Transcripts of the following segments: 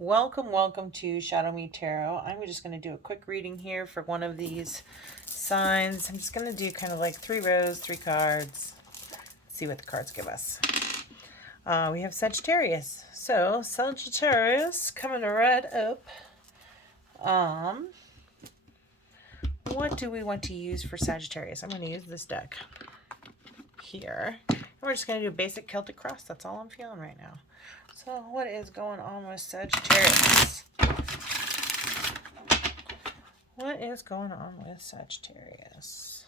Welcome to ShadowMeTarot. I'm just going to do a quick reading here for one of these signs. I'm just going to do kind of like 3 rows, 3 cards. See what the cards give us. We have Sagittarius. So Sagittarius coming right up. What do we want to use for Sagittarius? I'm going to use this deck here. And we're just going to do a basic Celtic cross. That's all I'm feeling right now. So what is going on with Sagittarius? What is going on with Sagittarius?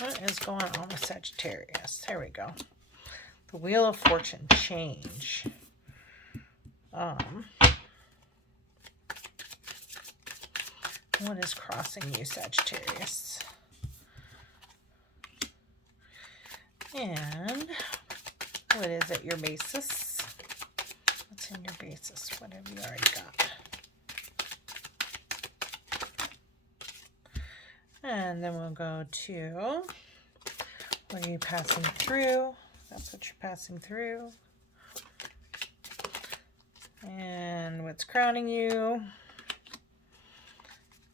What is going on with Sagittarius? There we go. The Wheel of Fortune, change. What is crossing you, Sagittarius? And what is at your basis? What's in your basis? What have you already got? And then we'll go to, what are you passing through? That's what you're passing through. And what's crowning you.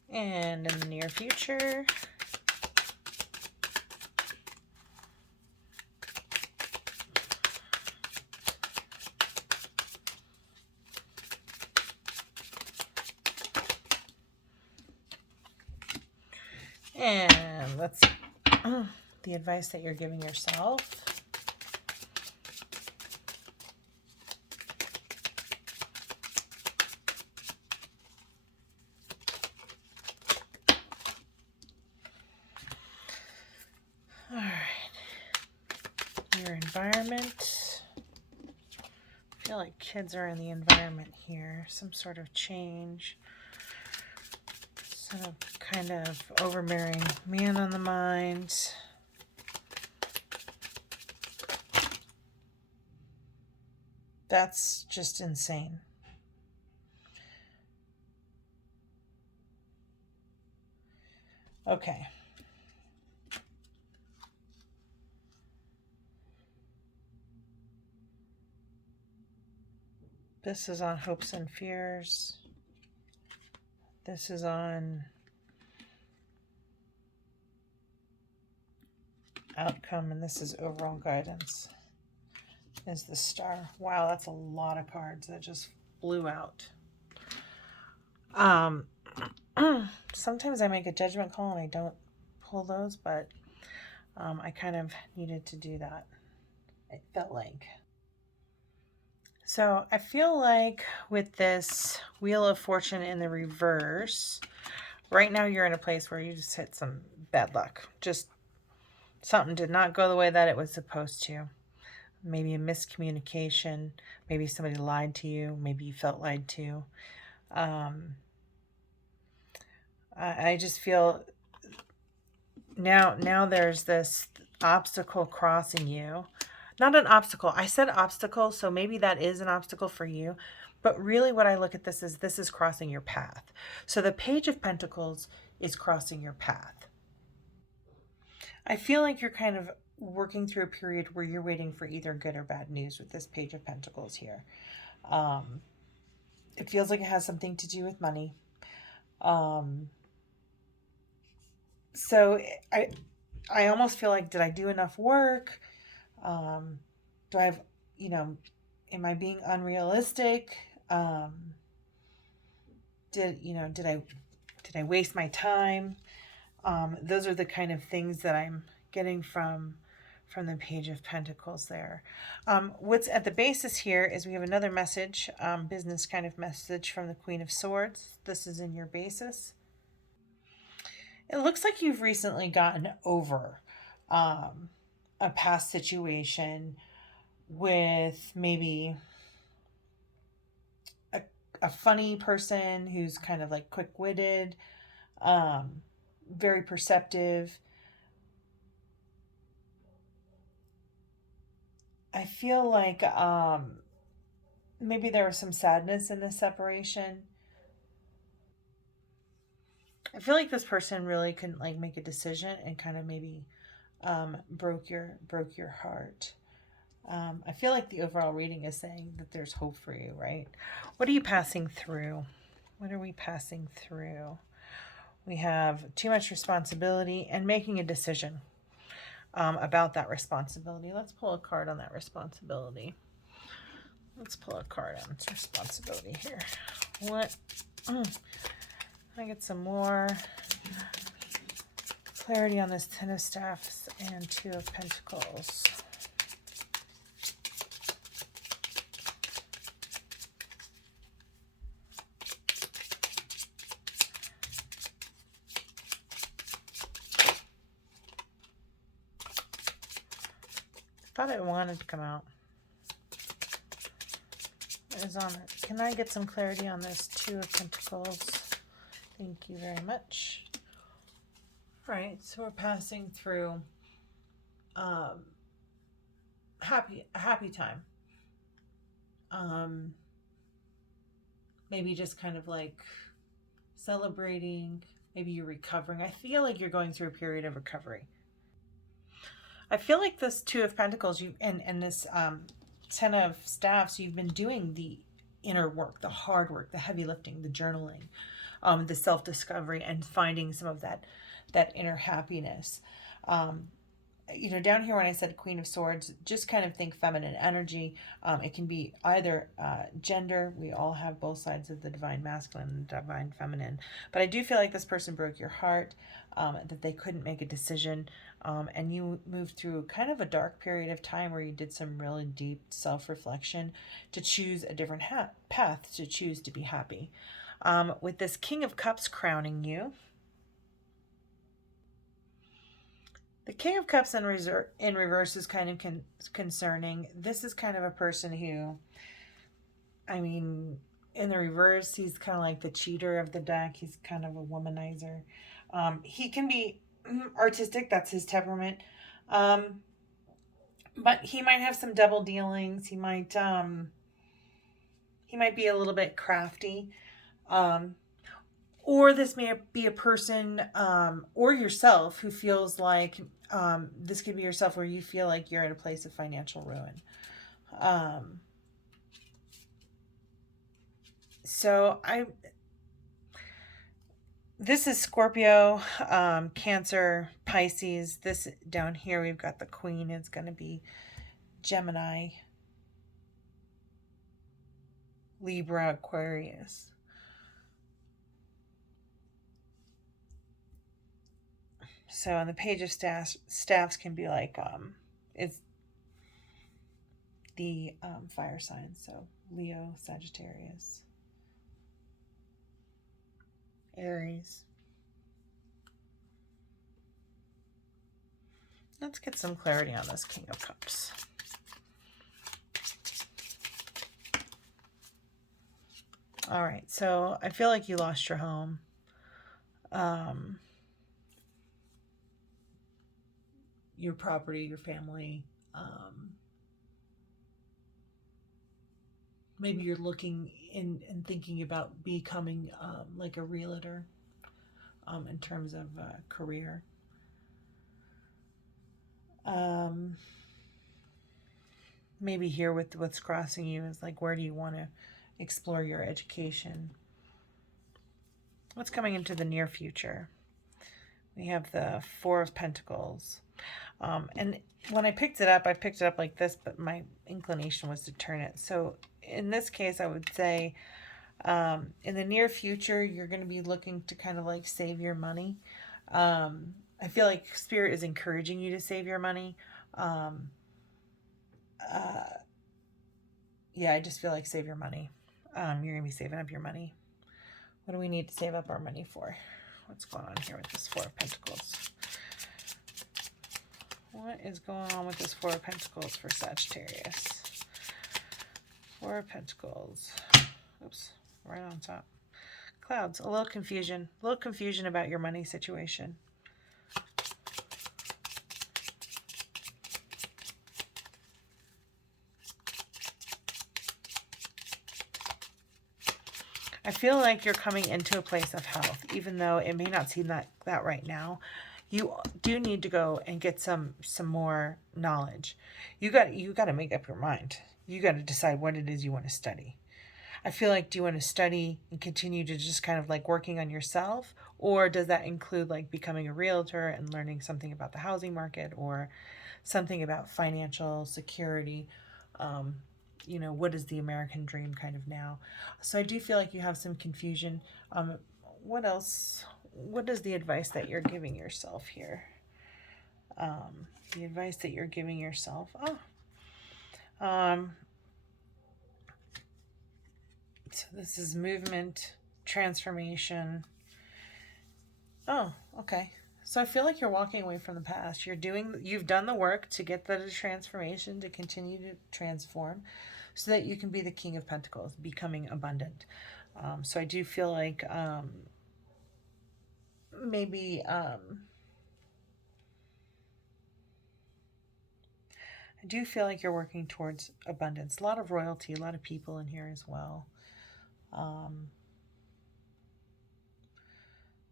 And in the near future. And let's see, the advice that you're giving yourself. All right, your environment. I feel like kids are in the environment here. Some sort of change. Some kind of overbearing man on the mind. That's just insane. Okay. This is on hopes and fears. This is on outcome, and this is overall guidance. Is the Star. Wow, that's a lot of cards that just blew out. Sometimes I make a judgment call and I don't pull those, but I kind of needed to do that. It felt like. So I feel like with this Wheel of Fortune in the reverse, right now you're in a place where you just hit some bad luck. Just something did not go the way that it was supposed to. Maybe a miscommunication. Maybe somebody lied to you. Maybe you felt lied to. I just feel now there's this obstacle crossing you. Not an obstacle. I said obstacle, so maybe that is an obstacle for you. But really what I look at this is crossing your path. So the Page of Pentacles is crossing your path. I feel like you're kind of working through a period where you're waiting for either good or bad news with this Page of Pentacles here. It feels like it has something to do with money. So I almost feel like, did I do enough work? Do I have, am I being unrealistic? Did I waste my time? Those are the kind of things that I'm getting from the Page of Pentacles there. What's at the basis here is we have another message, business kind of message from the Queen of Swords. This is in your basis. It looks like you've recently gotten over a past situation with maybe a funny person who's kind of like quick-witted, very perceptive. I feel like maybe there was some sadness in this separation. I feel like this person really couldn't like make a decision and kind of maybe broke your heart. I feel like the overall reading is saying that there's hope for you, right? What are you passing through? What are we passing through? We have too much responsibility and making a decision about that responsibility. Let's pull a card on that responsibility. Let's pull a card on its responsibility here. What? I get some more clarity on this Ten of Staffs and Two of Pentacles. Thought I wanted to come out. What is on it? Can I get some clarity on this Two of Pentacles? Thank you very much. All right, so we're passing through happy time. Maybe just kind of like celebrating. Maybe you're recovering. I feel like you're going through a period of recovery. I feel like this Two of Pentacles and this Ten of Staffs, you've been doing the inner work, the hard work, the heavy lifting, the journaling, the self-discovery, and finding some of that inner happiness. You know, down here when I said Queen of Swords, just kind of think feminine energy. It can be either gender. We all have both sides of the divine masculine and divine feminine. But I do feel like this person broke your heart, that they couldn't make a decision. And you moved through kind of a dark period of time where you did some really deep self-reflection to choose a different path, to choose to be happy. With this King of Cups crowning you, the King of Cups in reverse is kind of concerning. This is kind of a person who, I mean, in the reverse, he's kind of like the cheater of the deck. He's kind of a womanizer. He can be artistic. That's his temperament. But he might have some double dealings. He might be a little bit crafty. Or this may be a person or yourself who feels like this could be yourself where you feel like you're in a place of financial ruin. This is Scorpio, Cancer, Pisces. This down here, we've got the Queen. It's going to be Gemini, Libra, Aquarius. So on the Page of Staffs can be like, it's the fire signs. So Leo, Sagittarius, Aries. Let's get some clarity on this King of Cups. All right, so I feel like you lost your home. Your property, your family. Maybe you're looking and thinking about becoming like a realtor in terms of career. Maybe here with what's crossing you is like, where do you want to explore your education? What's coming into the near future? We have the Four of Pentacles. And when I picked it up like this, but my inclination was to turn it. So in this case, I would say in the near future, you're going to be looking to kind of like save your money. I feel like Spirit is encouraging you to save your money. Yeah, I just feel like save your money. You're going to be saving up your money. What do we need to save up our money for? What's going on here with this Four of Pentacles? What is going on with this Four of Pentacles for Sagittarius? Four of Pentacles. Oops, right on top. Clouds. A little confusion. A little confusion about your money situation. I feel like you're coming into a place of health, even though it may not seem that right now. You do need to go and get some more knowledge. You got to make up your mind. You got to decide what it is you want to study. I feel like, do you want to study and continue to just kind of like working on yourself? Or does that include like becoming a realtor and learning something about the housing market or something about financial security? You know, what is the American dream kind of now? So I do feel like you have some confusion. What else? What is the advice that you're giving yourself here? The advice that you're giving yourself. So this is movement, transformation. Oh, okay. So I feel like you're walking away from the past. You've done the work to get the transformation, to continue to transform so that you can be the King of Pentacles, becoming abundant. So I do feel like maybe I do feel like you're working towards abundance. A lot of royalty, a lot of people in here as well.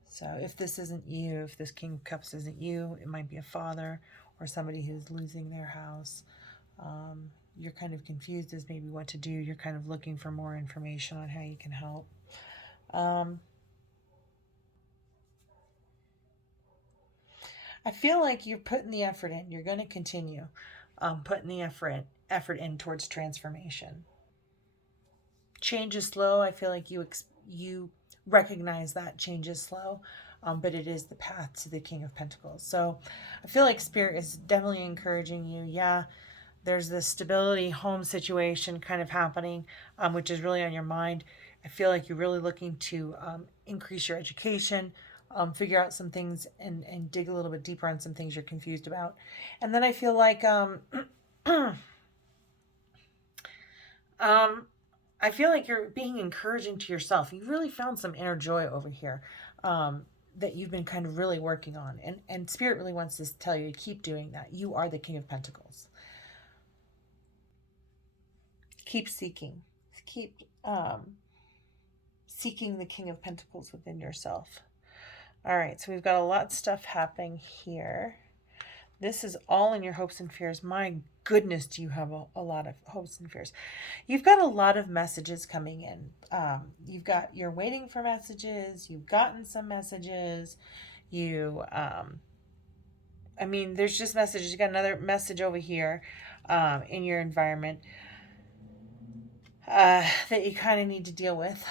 So if this isn't you, if this King of Cups isn't you, it might be a father or somebody who's losing their house. You're kind of confused as maybe what to do. You're kind of looking for more information on how you can help. I feel like you're putting the effort in. You're going to continue putting the effort in towards transformation. Change is slow. I feel like you recognize that change is slow, but it is the path to the King of Pentacles. So I feel like Spirit is definitely encouraging you. Yeah, there's this stability home situation kind of happening, which is really on your mind. I feel like you're really looking to increase your education, figure out some things and dig a little bit deeper on some things you're confused about. And then I feel like I feel like you're being encouraging to yourself. You really found some inner joy over here that you've been kind of really working on. And Spirit really wants to tell you to keep doing that. You are the King of Pentacles. Keep seeking. Keep seeking the King of Pentacles within yourself. All right, so we've got a lot of stuff happening here. This is all in your hopes and fears. My goodness, do you have a lot of hopes and fears. You've got a lot of messages coming in. You're waiting for messages. You've gotten some messages. I mean, there's just messages. You got another message over here in your environment that you kind of need to deal with.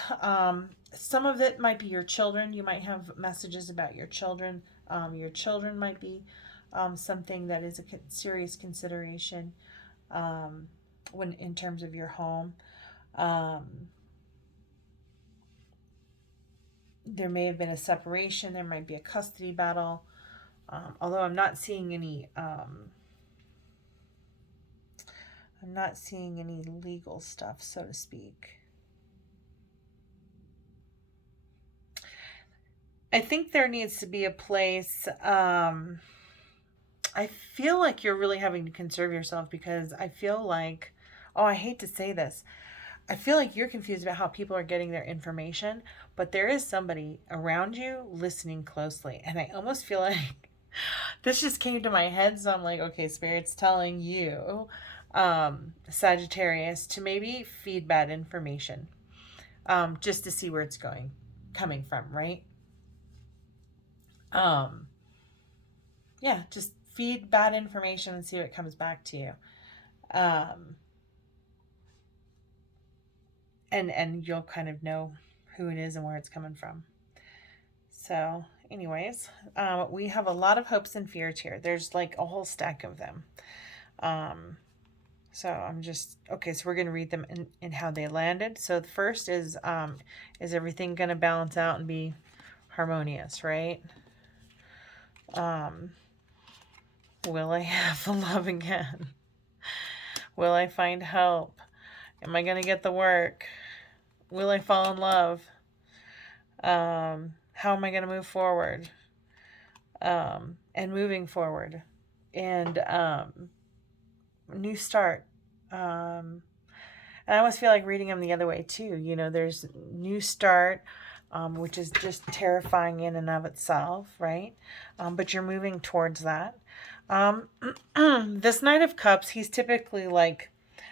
Some of it might be your children. You might have messages about your children. Your children might be something that is a serious consideration when in terms of your home. There may have been a separation. There might be a custody battle. Although I'm not seeing any legal stuff, so to speak. I think there needs to be a place. I feel like you're really having to conserve yourself because I feel like, I hate to say this, I feel like you're confused about how people are getting their information, but there is somebody around you listening closely. And I almost feel like this just came to my head. So I'm like, okay, Spirit's telling you, Sagittarius, to maybe feed bad information just to see where it's coming from, right? Yeah, just feed bad information and see what comes back to you. And you'll kind of know who it is and where it's coming from. So anyways, we have a lot of hopes and fears here. There's like a whole stack of them. So so we're going to read them in how they landed. So the first is everything going to balance out and be harmonious, right? Will I have the love again? Will I find help? Am I going to get the work? Will I fall in love? How am I going to move forward? And moving forward. And new start. And I almost feel like reading them the other way too. You know, there's new start, which is just terrifying in and of itself, right? But you're moving towards that. This Knight of Cups, he's typically like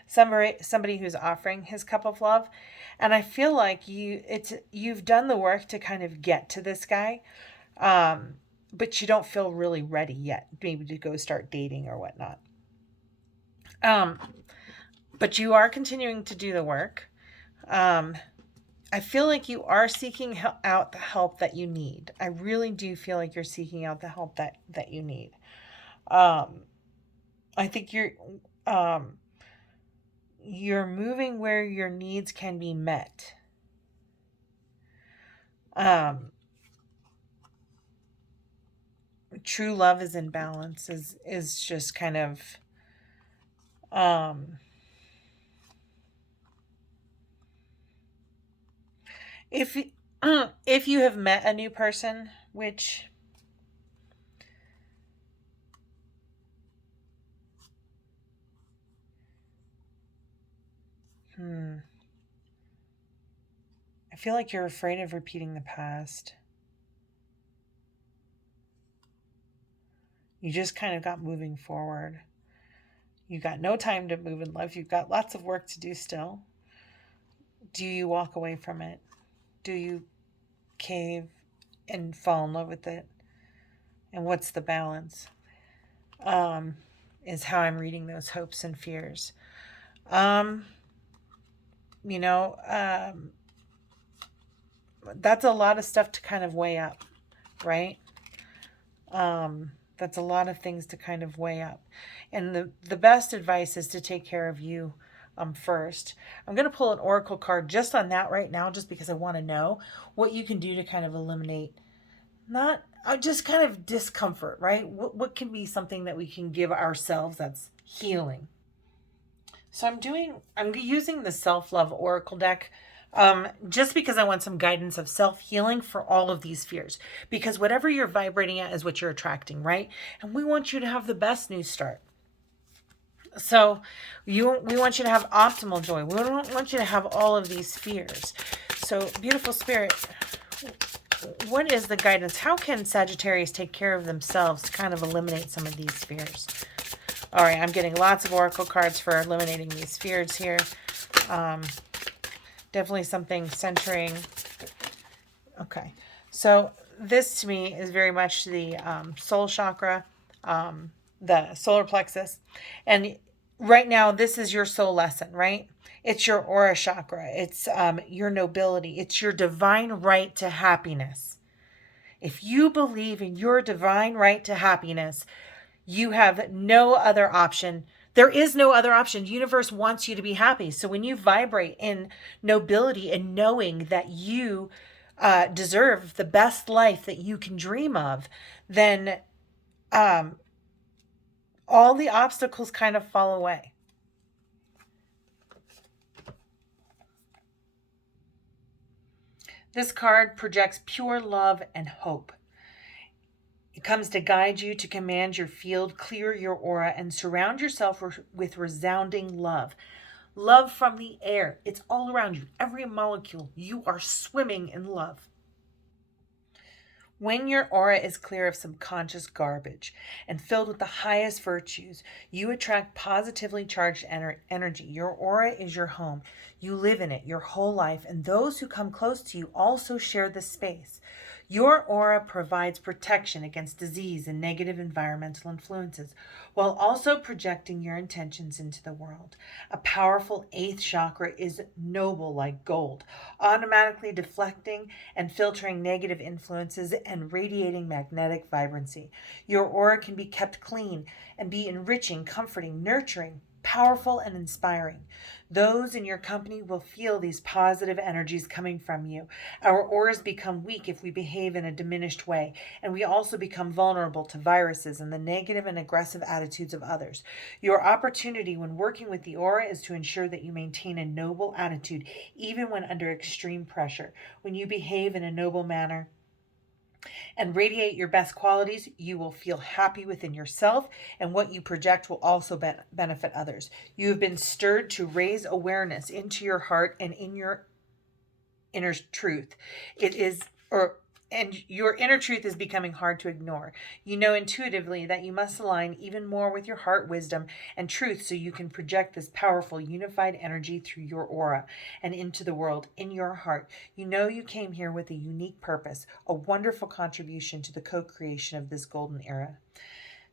somebody who's offering his cup of love, and I feel like you've done the work to kind of get to this guy, but you don't feel really ready yet, maybe to go start dating or whatnot. But you are continuing to do the work. I feel like you are seeking out the help that you need. I really do feel like you're seeking out the help that you need. I think you're moving where your needs can be met. True love is in balance, is just kind of if if you have met a new person, which I feel like you're afraid of repeating the past. You just kind of got moving forward. You got no time to move in love. You've got lots of work to do still. Do you walk away from it? Do you cave and fall in love with it? And what's the balance? Is how I'm reading those hopes and fears. That's a lot of stuff to kind of weigh up, right? That's a lot of things to kind of weigh up. And the best advice is to take care of you first. I'm going to pull an oracle card just on that right now, just because I want to know what you can do to kind of eliminate just kind of discomfort, right? What can be something that we can give ourselves that's healing? So I'm using the self-love oracle deck just because I want some guidance of self-healing for all of these fears. Because whatever you're vibrating at is what you're attracting, right? And we want you to have the best new start. So we want you to have optimal joy. We don't want you to have all of these fears. So beautiful spirit, what is the guidance? How can Sagittarius take care of themselves to kind of eliminate some of these fears? All right, I'm getting lots of oracle cards for eliminating these fears here. Definitely something centering. Okay, so this to me is very much the soul chakra, the solar plexus. And right now, this is your soul lesson, right? It's your aura chakra. It's your nobility. It's your divine right to happiness. If you believe in your divine right to happiness, you have no other option. There is no other option. The universe wants you to be happy. So when you vibrate in nobility and knowing that you deserve the best life that you can dream of, then all the obstacles kind of fall away. This card projects pure love and hope. It comes to guide you to command your field, clear your aura, and surround yourself with resounding love. Love from the air. It's all around you. Every molecule. You are swimming in love. When your aura is clear of subconscious garbage and filled with the highest virtues, you attract positively charged energy. Your aura is your home. You live in it your whole life, and those who come close to you also share this space. Your aura provides protection against disease and negative environmental influences, while also projecting your intentions into the world. A powerful 8th chakra is noble like gold, automatically deflecting and filtering negative influences and radiating magnetic vibrancy. Your aura can be kept clean and be enriching, comforting, nurturing, powerful and inspiring. Those in your company will feel these positive energies coming from you. Our auras become weak if we behave in a diminished way, and we also become vulnerable to viruses and the negative and aggressive attitudes of others. Your opportunity when working with the aura is to ensure that you maintain a noble attitude even when under extreme pressure. When you behave in a noble manner, and radiate your best qualities, you will feel happy within yourself, and what you project will also benefit others. You have been stirred to raise awareness into your heart and in your inner truth. It is, and your inner truth is becoming hard to ignore. You know intuitively that you must align even more with your heart wisdom and truth so you can project this powerful unified energy through your aura and into the world in your heart. You know you came here with a unique purpose, a wonderful contribution to the co-creation of this golden era.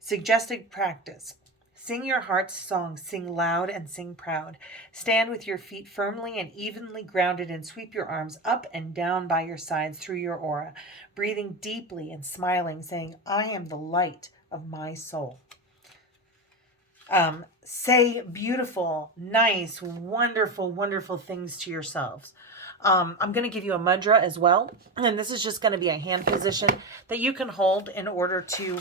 Suggested practice. Sing your heart's song, sing loud and sing proud. Stand with your feet firmly and evenly grounded and sweep your arms up and down by your sides through your aura, breathing deeply and smiling, saying, I am the light of my soul. Say beautiful, nice, wonderful, wonderful things to yourselves. I'm going to give you a mudra as well. And this is just going to be a hand position that you can hold in order to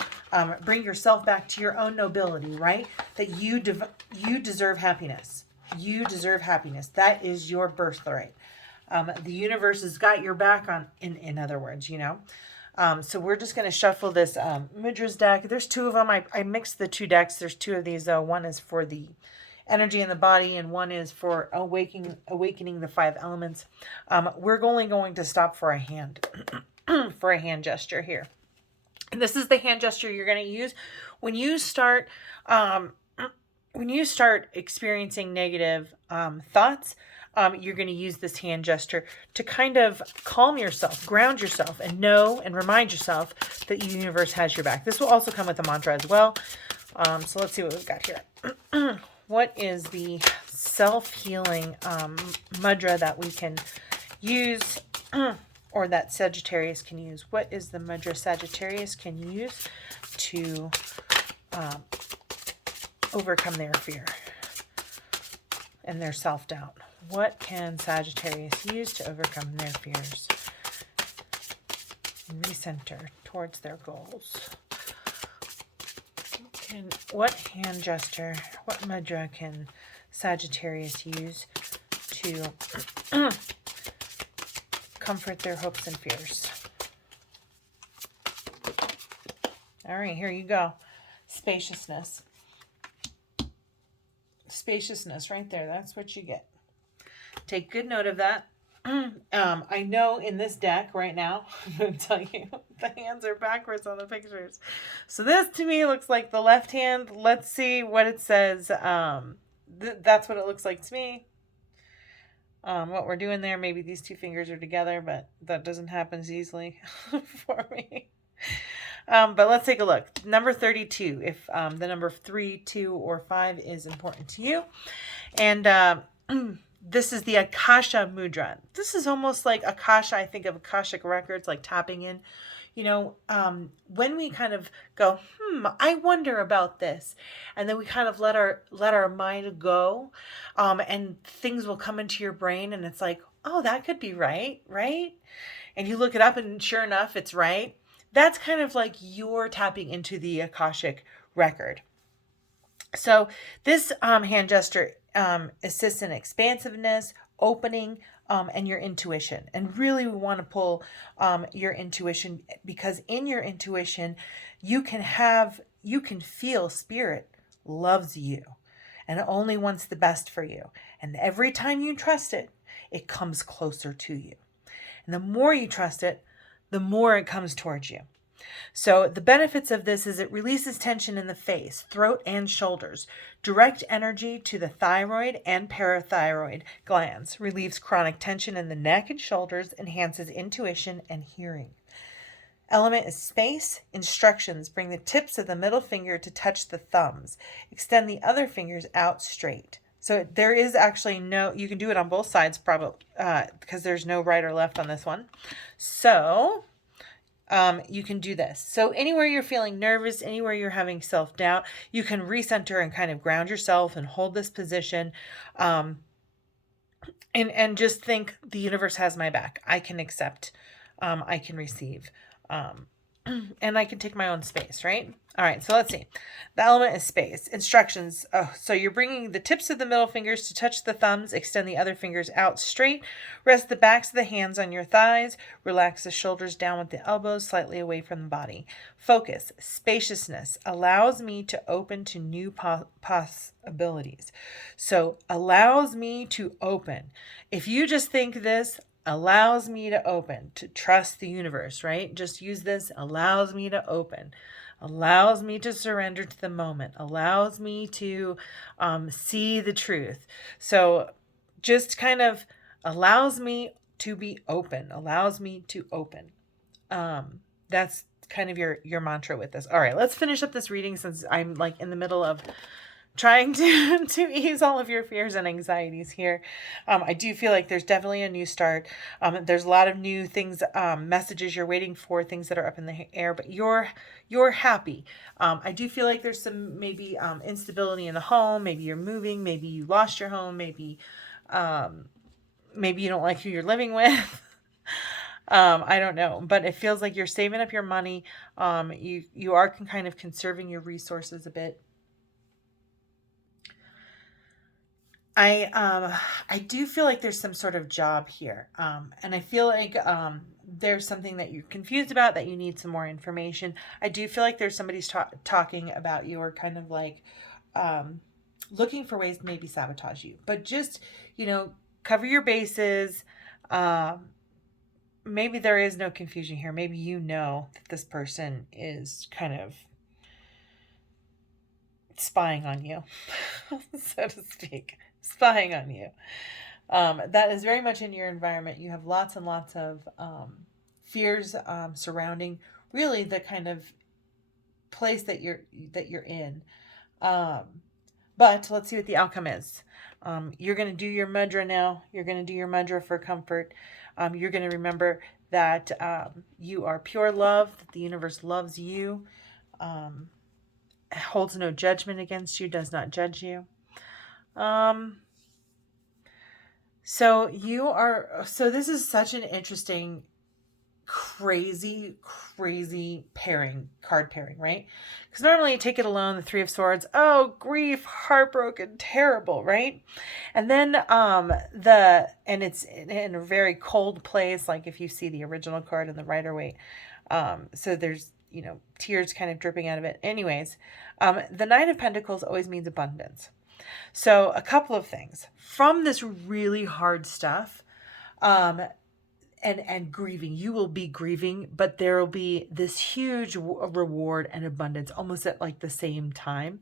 bring yourself back to your own nobility, right? That you deserve happiness. You deserve happiness. That is your birthright. The universe has got your back on, in other words, you know. So we're just going to shuffle this mudras deck. There's two of them. I mixed the two decks. There's two of these. One is for the energy in the body, and one is for awakening the 5 elements. We're only going to stop for a hand, for a hand gesture here. And this is the hand gesture you're going to use when you start experiencing negative thoughts. You're going to use this hand gesture to kind of calm yourself, ground yourself, and know and remind yourself that the universe has your back. This will also come with a mantra as well. So let's see what we've got here. What is the self-healing mudra that we can use, or that Sagittarius can use? What is the mudra Sagittarius can use to overcome their fear and their self-doubt? What can Sagittarius use to overcome their fears and recenter towards their goals? What hand gesture, what mudra can Sagittarius use to comfort their hopes and fears? All right, here you go. Spaciousness. Spaciousness right there. That's what you get. Take good note of that. I know in this deck right now, I'm going to tell you, the hands are backwards on the pictures. So this to me looks like the left hand. Let's see what it says. That's what it looks like to me. What we're doing there, maybe these two fingers are together, but that doesn't happen as easily for me. But let's take a look. Number 32, if the number 3, 2, or 5 is important to you. And this is the Akasha Mudra. This is almost like Akasha. I think of Akashic records, like tapping in. You know, when we kind of go, I wonder about this, and then we kind of let our mind go, and things will come into your brain, and it's like, oh, that could be right? And you look it up, and sure enough, it's right. That's kind of like you're tapping into the Akashic record. So this hand gesture assists in expansiveness, opening, and your intuition. And really we want to pull your intuition, because in your intuition, you can feel spirit loves you and only wants the best for you. And every time you trust it, it comes closer to you. And the more you trust it, the more it comes towards you. So the benefits of this is it releases tension in the face, throat, and shoulders, direct energy to the thyroid and parathyroid glands, relieves chronic tension in the neck and shoulders, enhances intuition and hearing. Element is space. Instructions: bring the tips of the middle finger to touch the thumbs. Extend the other fingers out straight. So there is actually you can do it on both sides, probably, because there's no right or left on this one. So you can do this. So anywhere you're feeling nervous, anywhere you're having self-doubt, you can recenter and kind of ground yourself and hold this position. And just think the universe has my back. I can accept. I can receive. And I can take my own space, right? All right, so let's see. The element is space. Instructions. Oh, so you're bringing the tips of the middle fingers to touch the thumbs. Extend the other fingers out straight. Rest the backs of the hands on your thighs. Relax the shoulders down with the elbows slightly away from the body. Focus. Spaciousness allows me to open to new possibilities. So allows me to open. If you just think this, allows me to open, to trust the universe, right? Just use this, allows me to open, allows me to surrender to the moment, allows me to see the truth. So just kind of allows me to be open, allows me to open. That's kind of your mantra with this. All right, let's finish up this reading since I'm like in the middle of trying to ease all of your fears and anxieties here. I do feel like there's definitely a new start. There's a lot of new things, messages you're waiting for, things that are up in the air, but you're happy. I do feel like there's some maybe instability in the home. Maybe you're moving. Maybe you lost your home. Maybe you don't like who you're living with. I don't know, but it feels like you're saving up your money. You are kind of conserving your resources a bit. I do feel like there's some sort of job here. And I feel like there's something that you're confused about, that you need some more information. I do feel like there's somebody's talking about you, or kind of like looking for ways to maybe sabotage you. But just, cover your bases. Maybe there is no confusion here. Maybe you know that this person is kind of spying on you, so to speak. Spying on you. That is very much in your environment. You have lots and lots of fears surrounding really the kind of place that you're in. But let's see what the outcome is. You're going to do your mudra now. You're going to do your mudra for comfort. You're going to remember that you are pure love, that the universe loves you, holds no judgment against you, does not judge you. So this is such an interesting, crazy card pairing, right? Because normally you take it alone, the Three of Swords, oh, grief, heartbroken, terrible, right? And then and it's in a very cold place, like if you see the original card in the Rider-Waite. So there's, tears kind of dripping out of it. Anyways, the Knight of Pentacles always means abundance. So a couple of things from this really hard stuff, and grieving. You will be grieving, but there will be this huge reward and abundance almost at like the same time.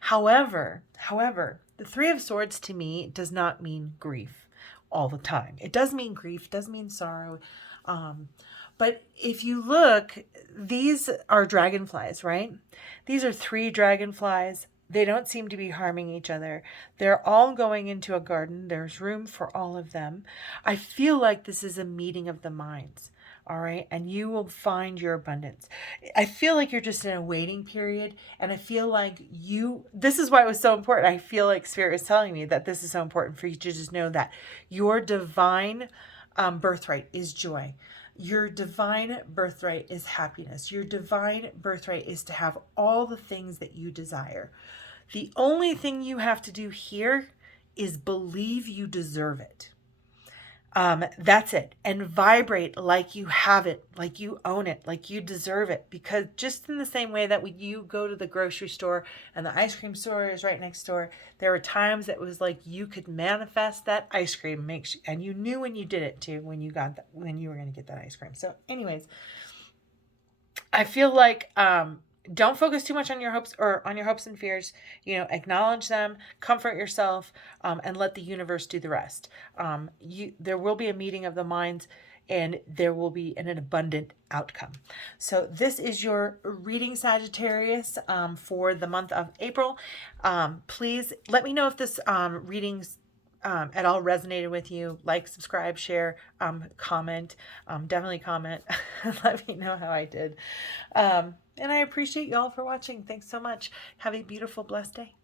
However, the Three of Swords to me does not mean grief all the time. It does mean grief, does mean sorrow. But if you look, these are dragonflies, right? These are 3 dragonflies. They don't seem to be harming each other. They're all going into a garden. There's room for all of them. I feel like this is a meeting of the minds, all right? And you will find your abundance. I feel like you're just in a waiting period, and I feel like this is why it was so important. I feel like Spirit is telling me that this is so important for you to just know that your divine birthright is joy. Your divine birthright is happiness. Your divine birthright is to have all the things that you desire. The only thing you have to do here is believe you deserve it. That's it. And vibrate like you have it, like you own it, like you deserve it. Because just in the same way that when you go to the grocery store and the ice cream store is right next door, there were times that was like you could manifest that ice cream, and you knew when you did it too, when you were going to get that ice cream. So anyways, I feel like don't focus too much on your hopes and fears. Acknowledge them, comfort yourself, and let the universe do the rest. There will be a meeting of the minds, and there will be an abundant outcome. So this is your reading, Sagittarius, for the month of April. Please let me know if this reading at all resonated with you, like, subscribe, share, comment, definitely comment. Let me know how I did. And I appreciate you all for watching. Thanks so much. Have a beautiful, blessed day.